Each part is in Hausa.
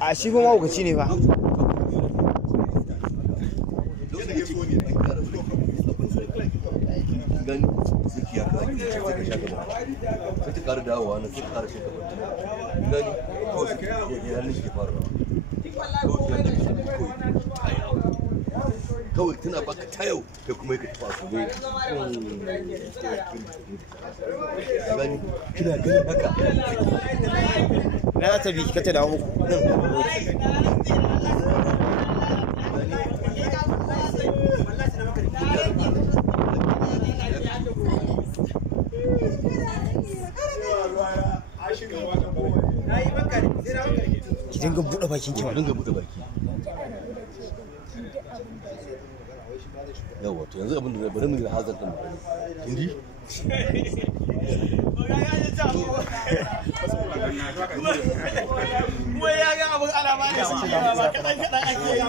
a shi fa mahaukaci ne fa. gani suke haka ake ce ka sha gaba sai ta ƙara dawowa nan sai ta ƙara shaka gaba gani kawai ya hannun ke fara kawai tana baka tayau da kuma yake tafa su ne gani kina ganin haka na za ta bi ka ta dawo muku ki dinga buɗe bakin ki dinga buɗe baki yawa to yanzu abin da bari mu yi hazar din kindi mu ya ga abin alama ne shi ba kadan kadan ake yi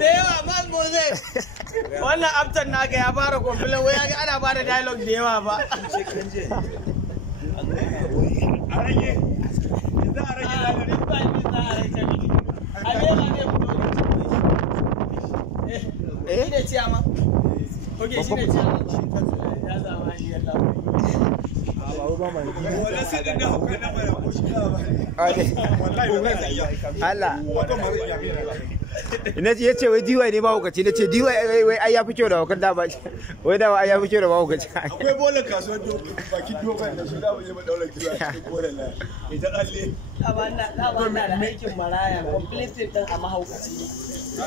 da yawa mal moses wannan after naka ya fara complain wai ya ga ana bada dialogue da yawa ba a rage za a rage shi ne ciyama ok shi ne ciyama ya zama hanyar Allah ina ya ce wai diwai ne mahaukaci na ce diwai wai ai ya fi kyau da haukan dama wai dama ai ya fi kyau da mahaukaci akwai bolan kasuwar bakin dogon da su dama zai maɗaular kiwa a cikin bolan na ita ɗalle da aikin maraya complicit ɗin a mahaukaci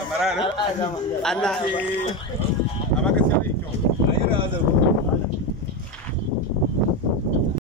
maraya Allah